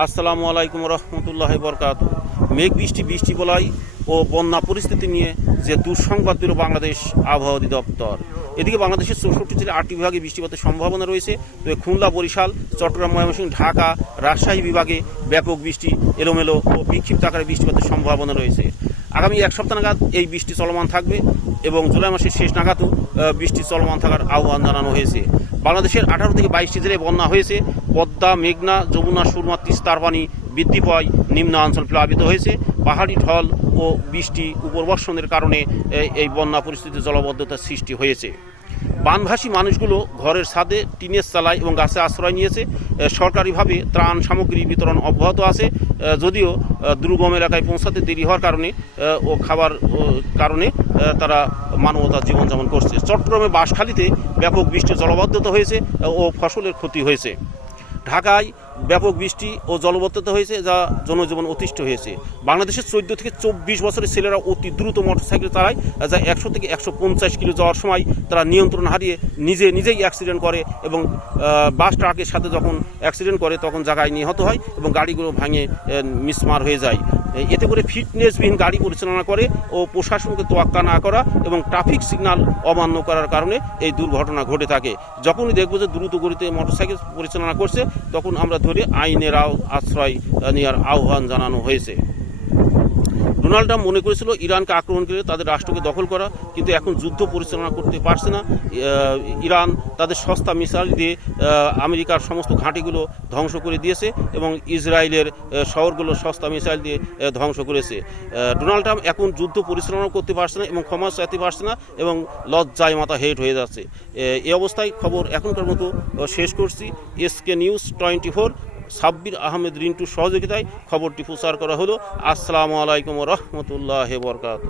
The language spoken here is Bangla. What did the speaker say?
আসসালামু আলাইকুম রহমতুল্লাহ বরকাত। মেঘ বৃষ্টি বলাই ও বন্যা পরিস্থিতি নিয়ে যে দুঃসংবাদ দিল বাংলাদেশ আবহাওয়া অধিদপ্তর। এদিকে বাংলাদেশের 64 জেলায় 8টি বিভাগে বৃষ্টিপাতের সম্ভাবনা রয়েছে। তবে খুলনা, বরিশাল, চট্টগ্রাম, ময়মনসিংহ, ঢাকা, রাজশাহী বিভাগে ব্যাপক বৃষ্টি, এলোমেলো ও বিক্ষিপ্ত আকারে বৃষ্টিপাতের সম্ভাবনা রয়েছে। আগামী এক সপ্তাহ নাগাদ এই বৃষ্টি চলমান থাকবে এবং জুলাই মাসের শেষ নাগাদও বৃষ্টি চলমান থাকার আহ্বান জানানো হয়েছে। বাংলাদেশের 18 থেকে 22টি জেলায় বন্যা হয়েছে। পদ্মা, মেঘনা, যমুনা, সুরমা, তিস্তার পানি বৃদ্ধি পায়, নিম্নাঞ্চল প্লাবিত হয়েছে। পাহাড়ি ঢল ও বৃষ্টি উপবর্ষণের কারণে এই বন্যা পরিস্থিতি জলবদ্ধতার সৃষ্টি হয়েছে। বানভাসী মানুষগুলো ঘরের ছাদে, টিনের চালায় এবং গাছে আশ্রয় নিয়েছে। সরকারিভাবে ত্রাণ সামগ্রী বিতরণ অব্যাহত আছে, যদিও দুর্গম এলাকায় পৌঁছাতে দেরি হওয়ার কারণে ও খাবার কারণে তারা মানবতার জীবনযাপন করছে। চট্টগ্রামে বাঁশখালীতে ব্যাপক বৃষ্টি জলবদ্ধতা হয়েছে ও ফসলের ক্ষতি হয়েছে। ঢাকায় ব্যাপক বৃষ্টি ও জলবদ্ধতা হয়েছে, যা জনজীবন অতিষ্ঠ হয়েছে। বাংলাদেশের 14 থেকে 24 বছরের ছেলেরা অতি দ্রুত মোটরসাইকেল চালায়, যা 100 থেকে 150 কিলো যাওয়ার সময় তারা নিয়ন্ত্রণ হারিয়ে নিজেই অ্যাক্সিডেন্ট করে এবং বাস ট্রাকের সাথে যখন অ্যাক্সিডেন্ট করে তখন জায়গায় নিহত হয় এবং গাড়িগুলো ভাঙে মিসমার হয়ে যায়। এতে করে ফিটনেসবিহীন গাড়ি পরিচালনা করে ও প্রশাসনকে তোয়াক্কা না করা এবং ট্রাফিক সিগন্যাল অমান্য করার কারণে এই দুর্ঘটনা ঘটে থাকে। যখনই দেখব যে দ্রুত গতিতে মোটরসাইকেল পরিচালনা করছে, তখন আমরা ধরে আইনের আশ্রয় নেওয়ার আহ্বান জানানো হয়েছে। ডোনাল্ড ট্রাম্প মনে করেছিল ইরানকে আক্রমণ করে তাদের রাষ্ট্রকে দখল করা, কিন্তু এখন যুদ্ধ পরিচালনা করতে পারছে না। ইরান তাদের সস্তা মিসাইল দিয়ে আমেরিকার সমস্ত ঘাঁটিগুলো ধ্বংস করে দিয়েছে এবং ইসরায়েলের শহরগুলো সস্তা মিসাইল দিয়ে ধ্বংস করেছে। ডোনাল্ড ট্রাম্প এখন যুদ্ধ পরিচালনা করতে পারছে না এবং ক্ষমা চাইতে পারছে না এবং লজ্জায় মাথা হেট হয়ে যাচ্ছে। এই অবস্থায় খবর এখনকার মতো শেষ করছি। এসকে নিউজ 24 সাব্বির আহমেদ রিন্টুর সহযোগিতায় খবরটি প্রচার করা হলো। আসসালামু আলাইকুম রহমতুল্লাহ বরকাত।